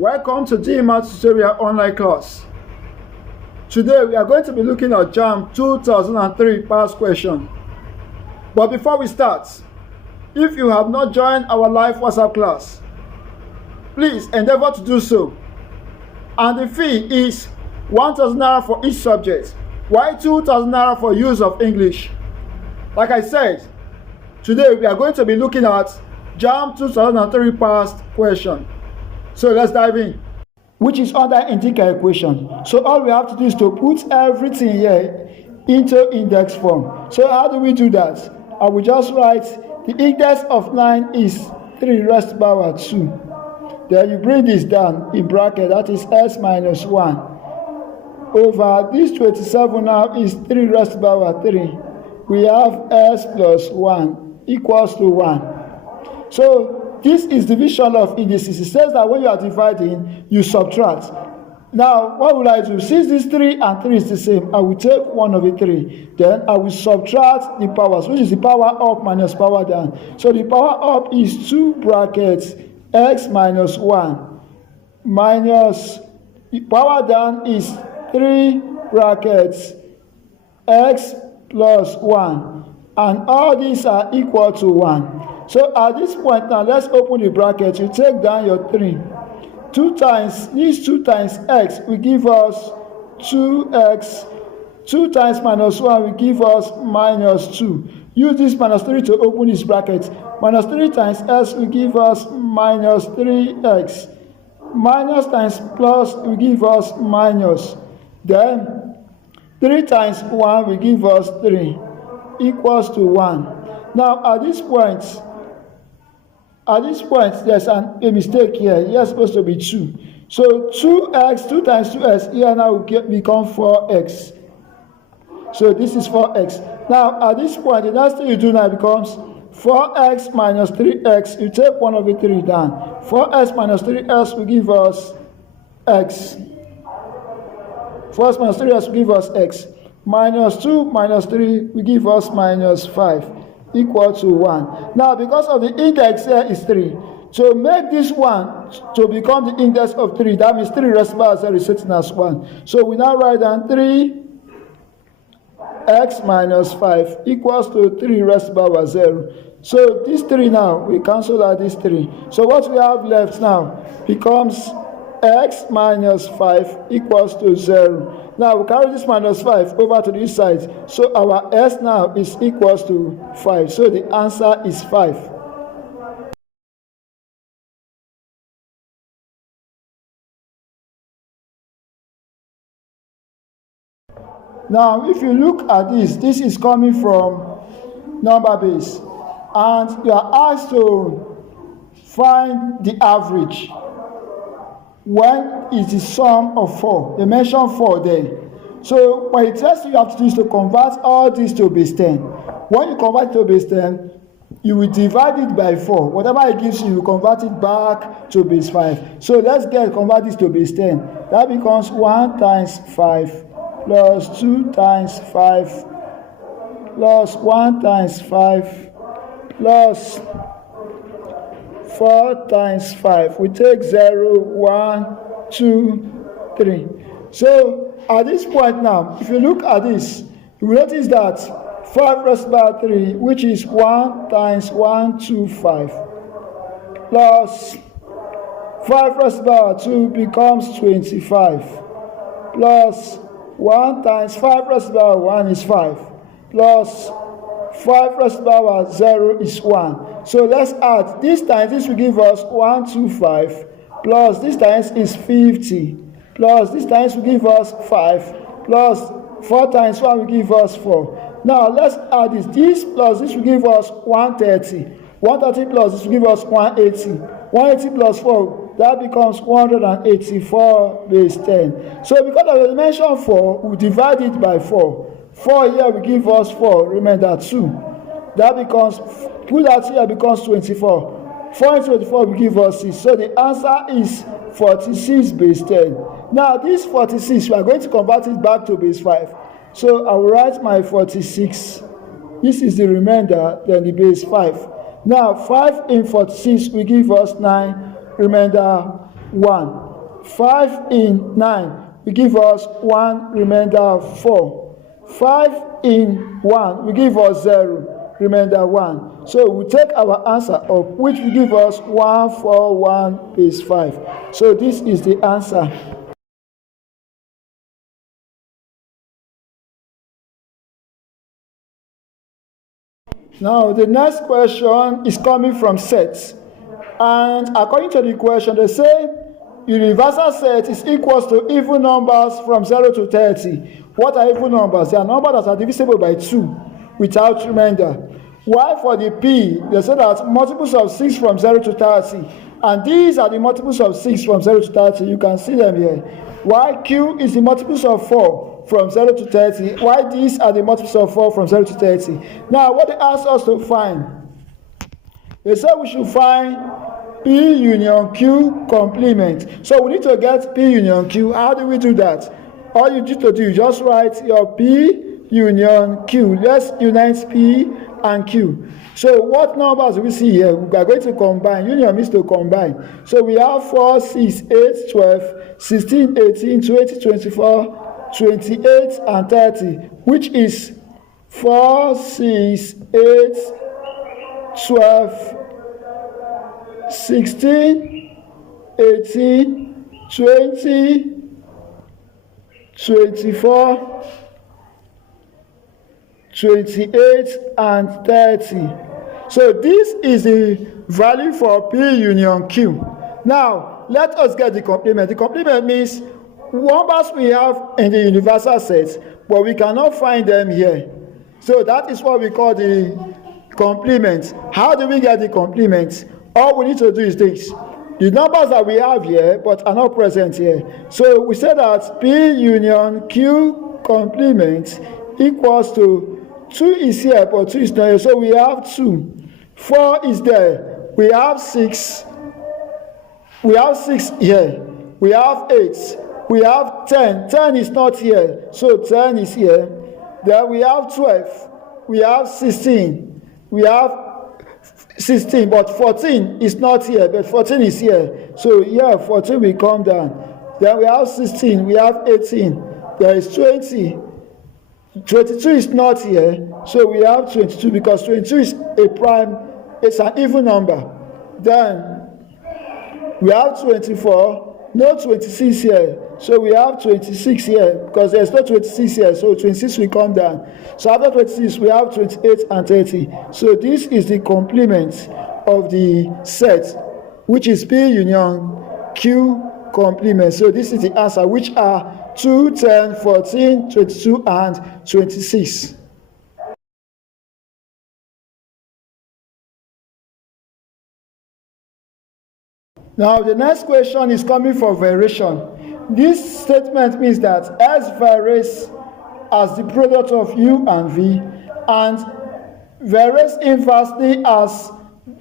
Welcome to JAMB tutorial online class. Today we are going to be looking at JAMB 2003 past question. But before we start, if you have not joined our live WhatsApp class, please endeavor to do so. And the fee is 1,000 naira for each subject, while 2,000 naira for use of English. Like I said, today we are going to be looking at JAMB 2003 past question. So let's dive in, which is under integral equation. So all we have to do is to put everything here into index form. So how do we do that? I will just write the index of 9 is 3 raised to the power 2. Then you bring this down in bracket, that is s minus 1. Over this 27 now is 3 raised to the power 3. We have s plus 1 equals to 1. So this is division of indices. It says that when you are dividing, you subtract. Now, what will I do? Since this 3 and 3 is the same, I will take 1 over 3. Then I will subtract the powers, which is the power up minus power down. So the power up is 2 brackets x minus 1 minus the power down is 3 brackets x plus 1. And all these are equal to 1. So at this point now, let's open the bracket. You take down your 3. 2 times, these 2 times x will give us 2x. 2 times minus 1 will give us minus 2. Use this minus 3 to open this bracket. Minus 3 times s will give us minus 3x. Minus times plus will give us minus. Then 3 times 1 will give us 3 equals to 1. Now at this point, there's a mistake here. Here is supposed to be 2. So 2x, 2 times 2x, here now will become 4x. So this is 4x. Now at this point, the next thing you do now becomes 4x minus 3x. You take 1 over 3 down. 4x minus 3x will give us x. 4x minus 3x will give us x. Minus 2 minus 3 will give us minus 5. Equal to 1. Now, because of the index here is 3, to make this 1 to become the index of 3, that means 3 raised to the power 0 is sitting as 1. So we now write down 3x minus 5 equals to 3 raised to the power 0. So this 3 now, we cancel out this 3. So what we have left now becomes x minus 5 equals to 0. Now we carry this minus 5 over to this side. So our s now is equals to 5. So the answer is 5. Now if you look at this is coming from number base. And you are asked to find the average. When is the sum of 4? They mention 4 there. So what it tells you have to do is to convert all this to base 10. When you convert it to base 10, you will divide it by 4. Whatever it gives you, you convert it back to base 5. So let's convert this to base 10. That becomes 1 times 5 plus 2 times 5 plus 1 times 5 plus 4 times 5. We take 0, 1, 2, 3. So at this point now, if you look at this, you will notice that 5 raised to the power 3, which is 1 times 1, 2, 5, plus 5 raised to the power 2 becomes 25, plus 1 times 5 raised to the power 1 is 5, plus 5 raised to the power 0 is 1. So let's add. This times this will give us 125, plus this times is 50, plus this times will give us 5, plus 4 times 1 will give us 4. Now let's add this. This plus this will give us 130. 130 plus this will give us 180. 180 plus 4, that becomes 184 base 10. So because of the dimension 4, we divide it by 4. 4 here will give us 4, remember 2. That becomes, put that here becomes 24. 4 into 24 will give us 6. So the answer is 46 base 10. Now this 46, we are going to convert it back to base 5. So I will write my 46. This is the remainder, then the base 5. Now 5 in 46 will give us 9, remainder 1. 5 in 9 will give us 1 remainder 4. 5 in 1 will give us 0 remainder 1. So we take our answer up, which will give us 141 is 5. So this is the answer. Now the next question is coming from sets, and according to the question they say universal set is equals to even numbers from 0 to 30. What are even numbers? They are numbers that are divisible by 2 without remainder. While for the P, they say that multiples of 6 from 0 to 30, and these are the multiples of 6 from 0 to 30. You can see them here. While Q is the multiples of 4 from 0 to 30, while these are the multiples of 4 from 0 to 30. Now, what they ask us to find, they say we should find P union Q complement. So we need to get P union Q. How do we do that? All you need to do, you just write your P union Q. Let's unite P and Q. So what numbers do we see here? We are going to combine. Union means to combine. So we have 4, 6, 8, 12, 16, 18, 20, 24, 28, and 30, which is 4, 6, 8, 12, 16, 18, 20, 24, 28, and 30. So this is the value for P union Q. Now, let us get the complement. The complement means numbers we have in the universal set, but we cannot find them here. So that is what we call the complement. How do we get the complement? All we need to do is this. The numbers that we have here, but are not present here. So we say that P union Q complement equals to 2 is here, but 2 is not here. So we have 2. 4 is there. We have 6. We have 6 here. We have 8. We have 10. 10 is not here. So 10 is here. Then we have 12. We have 16. We have 16, but 14 is not here, but 14 is here. So here, 14 will come down. Then we have 16. We have 18. There is 20. 22 is not here, so we have 22 because 22 is a prime, it's an even number. Then we have 24, no 26 here, so we have 26 here because there's no 26 here, so 26 will come down. So after 26 we have 28 and 30. So this is the complement of the set, which is P union Q complement. So this is the answer, which are 2, 10, 14, 22, and 26. Now the next question is coming for variation. This statement means that S varies as the product of U and V, and varies inversely as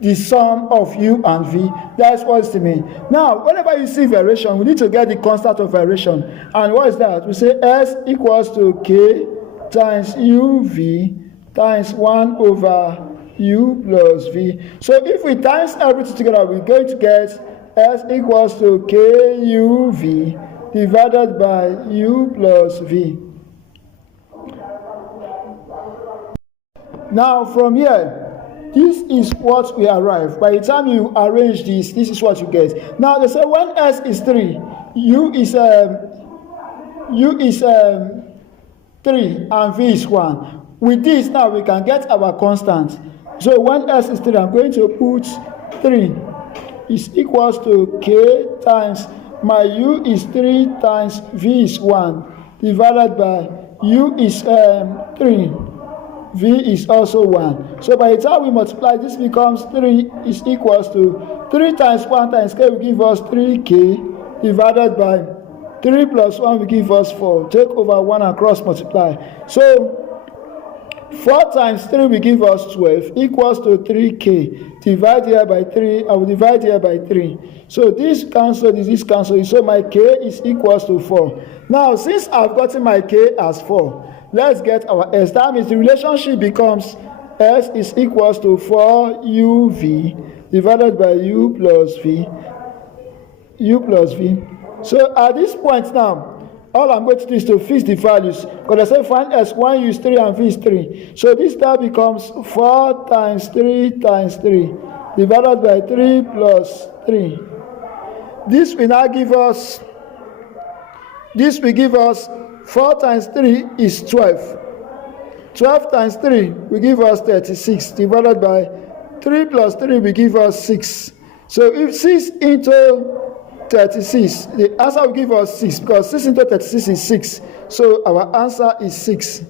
the sum of U and V. That's what it means. Now, whenever you see variation, we need to get the constant of variation. And what is that? We say S equals to K times UV times 1 over U plus V. So if we times everything together, we're going to get S equals to KUV divided by U plus V. Now, from here, this is what we arrive. By the time you arrange this, this is what you get. Now they say when S is 3, U is 3 and V is 1. With this now we can get our constant. So when S is 3, I'm going to put 3 is equals to K times my U is 3 times V is 1 divided by U is 3. V is also 1. So by the time we multiply, this becomes 3 is equals to 3 times 1 times K will give us 3K divided by 3 plus 1 will give us 4. Take over 1 and cross multiply. So 4 times 3 will give us 12 equals to 3K. Divide here by 3. I will divide here by 3. So this cancel, this cancel. So my K is equals to 4. Now since I've gotten my K as 4, let's get our S. That means the relationship becomes S is equals to 4UV divided by U plus V. U plus V. So at this point now, all I'm going to do is to fix the values. Because I say find S1 use 3 and V is 3. So this now becomes 4 times 3 times 3 divided by 3 plus 3. This will now give us, 4 times 3 is 12. 12 times 3 will give us 36 divided by 3 plus 3 will give us 6. So if 6 into 36, the answer will give us 6 because 6 into 36 is 6. So our answer is 6.